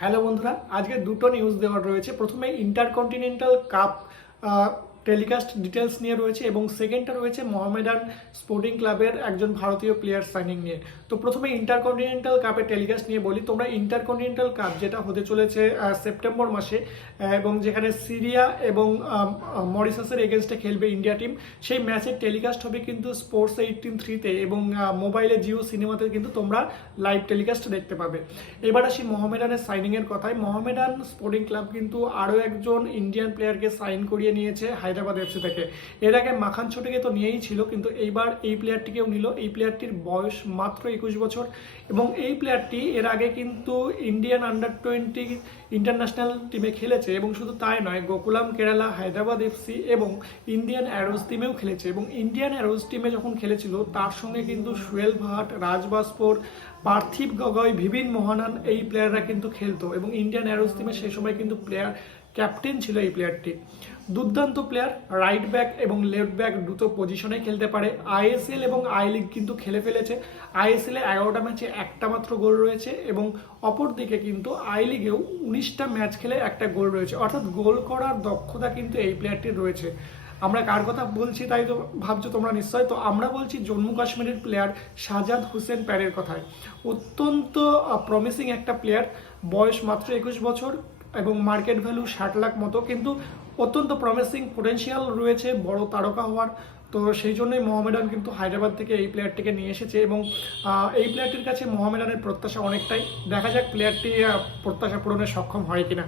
Hello বন্ধুরা আজকে দুটো নিউজ দেওয়ার রয়েছে। প্রথমে ইন্টারকন্টিনেন্টাল কাপ টেলিকাস্ট ডিটেলস নিয়ে রয়েছে এবং সেকেন্ডটা রয়েছে মোহামেডান স্পোর্টিং ক্লাবের একজন ভারতীয় প্লেয়ার সাইনিং নিয়ে। তো প্রথমে ইন্টারকন্টিনেন্টাল কাপের টেলিকাস্ট নিয়ে বলি। তোমরা ইন্টারকন্টিনেন্টাল কাপ যেটা হতে চলেছে সেপ্টেম্বর মাসে এবং যেখানে সিরিয়া এবং মরিসাসের এগেনস্টে খেলবে ইন্ডিয়া টিম সেই ম্যাচের টেলিকাস্ট হবে কিন্তু স্পোর্টস এইটিন থ্রিতে এবং মোবাইলে জিও সিনেমাতে কিন্তু তোমরা লাইভ টেলিকাস্ট দেখতে পাবে। এবার আসি মোহামেডানের সাইনিংয়ের কথায়। মোহামেডান স্পোর্টিং ক্লাব কিন্তু আরও একজন ইন্ডিয়ান প্লেয়ারকে সাইন করিয়ে নিয়েছে হায়দ্রাবাদ এফসি থেকে। এর আগে মাখান ছোটকে তো নিয়েই ছিল, কিন্তু এইবার এই প্লেয়ারটিকেও নিল। এই প্লেয়ারটির বয়স মাত্র একুশ বছর। এবং এই প্লেয়ারটি এর আগে কিন্তু ইন্ডিয়ান আন্ডার টোয়েন্টি ইন্টারন্যাশনাল টিমে খেলেছে, এবং শুধু তাই নয়, গোকুলাম, কেরালা, হায়দ্রাবাদ এফসি এবং ইন্ডিয়ান অ্যারোজ টিমেও খেলেছে। এবং ইন্ডিয়ান অ্যারোজ টিমে যখন খেলেছিল, তার সঙ্গে কিন্তু সুয়েল ভাট রাজবাসপুর পার্থিব গগৈ ভিবিন মোহনান এই প্লেয়াররা কিন্তু খেলতো এবং ইন্ডিয়ান অ্যারোজ টিমে সেই সময় কিন্তু প্লেয়ার ক্যাপ্টেন ছিল এই প্লেয়ারটি দুর্দান্ত প্লেয়ার রাইট ব্যাক এবং লেফট ব্যাক দুটো পজিশনে খেলতে পারে। আইএসএল এবং আই লিগ কিন্তু খেলে ফেলেছে। আইএসএল এগারোটা ম্যাচে একটা মাত্র গোল রয়েছে এবং অপরদিকে কিন্তু আই লিগেও উনিশটা ম্যাচ খেলে একটা গোল রয়েছে। অর্থাৎ গোল করার দক্ষতা কিন্তু এই প্লেয়ারটির রয়েছে। আমরা কার কথা বলছি তাই তো ভাবছ তোমরা নিশ্চয়? তো আমরা বলছি জম্মু কাশ্মীরের প্লেয়ার শাহজাদ হোসেন প্যারের কথায়। অত্যন্ত প্রমিসিং একটা প্লেয়ার বয়স মাত্র একুশ বছর এবং মার্কেট ভ্যালু ষাট লাখ মতো, কিন্তু অত্যন্ত প্রমিসিং পোটেনশিয়াল রয়েছে, বড় তারকা হওয়ার। তো সেই জন্যই মোহামেডান কিন্তু হায়দ্রাবাদ থেকে এই প্লেয়ারটিকে নিয়ে এসেছে এবং এই প্লেয়ারটির কাছে মোহামেডানের প্রত্যাশা অনেকটাই। দেখা যাক প্লেয়ারটি প্রত্যাশা পূরণে সক্ষম হয় কিনা।